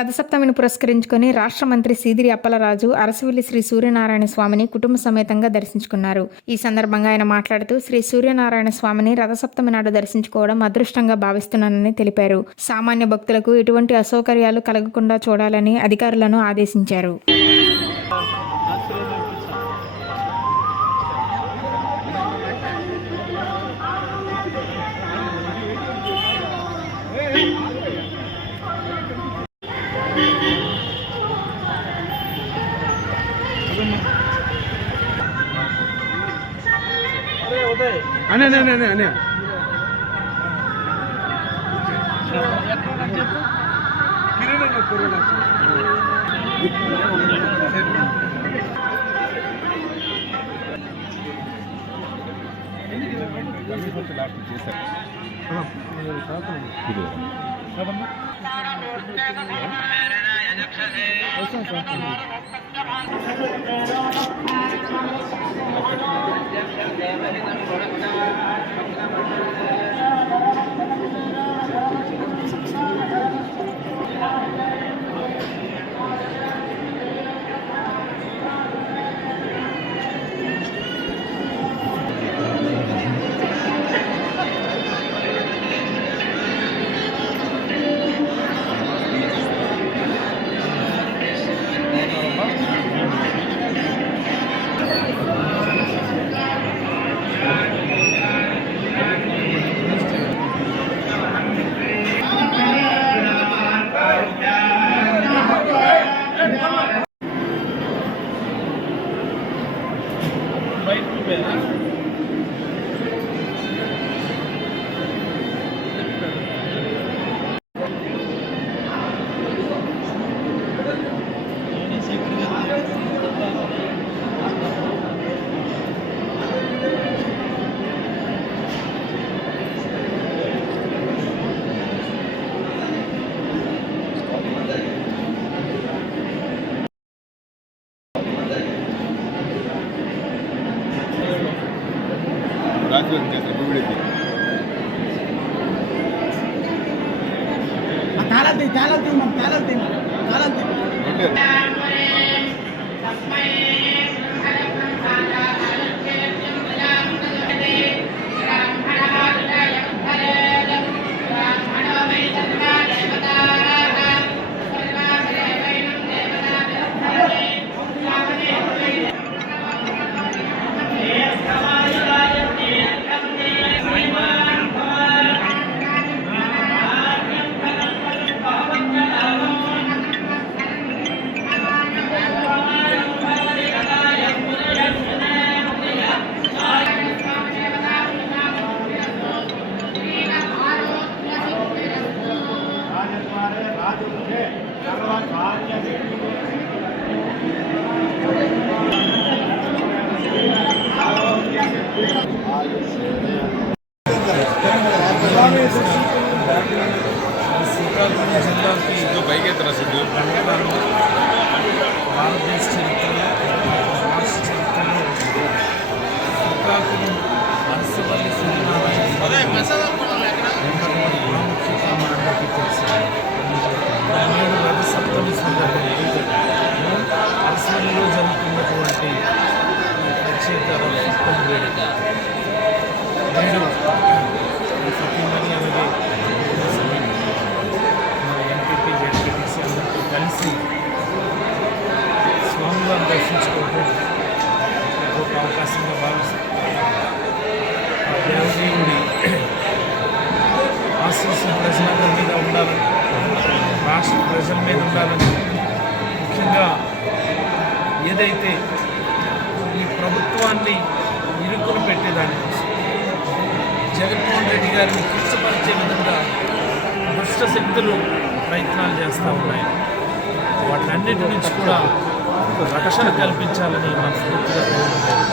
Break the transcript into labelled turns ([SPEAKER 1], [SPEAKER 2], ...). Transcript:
[SPEAKER 1] రథసప్తమిని పురస్కరించుకొని రాష్ట్ర మంత్రి సీదిరి అప్పలరాజు అరసవిల్లి శ్రీ సూర్యనారాయణ స్వామిని కుటుంబ సమేతంగా దర్శించుకున్నారు. ఈ సందర్భంగా ఆయన మాట్లాడుతూ శ్రీ సూర్యనారాయణ స్వామిని రథసప్తమి నాడు దర్శించుకోవడం అదృష్టంగా భావిస్తున్నానని తెలిపారు. సామాన్య భక్తులకు ఎటువంటి అసౌకర్యాలు కలగకుండా చూడాలని అధికారులను ఆదేశించారు.
[SPEAKER 2] అనే అనే అనే అనే రాత్రి చేసిన గుబిడికి
[SPEAKER 3] తాళం తాళాలు తాళాలు తాళాలు
[SPEAKER 2] తాళాలు
[SPEAKER 4] శ్రీకాకుళం జిల్లాకి
[SPEAKER 2] ఇంకా పైకి ఎత్తరా సిద్ధు?
[SPEAKER 4] భారతదేశ చరిత్ర ఆశీస్సు ప్రజల మీద ఉండాలని రాష్ట్ర ప్రజల మీద ఉండాలని ముఖ్యంగా ఏదైతే ఈ ప్రభుత్వాన్ని ఇరుకును పెట్టేదాని జగన్మోహన్ రెడ్డి గారిని కిచ్చపరిచే విధంగా దుష్ట శక్తులు ప్రయత్నాలు చేస్తూ ఉన్నాయి. వాటన్నిటి నుంచి కూడా రక్షణ కల్పించాలని మనస్ఫూర్తిగా కోరుకుంటున్నాను.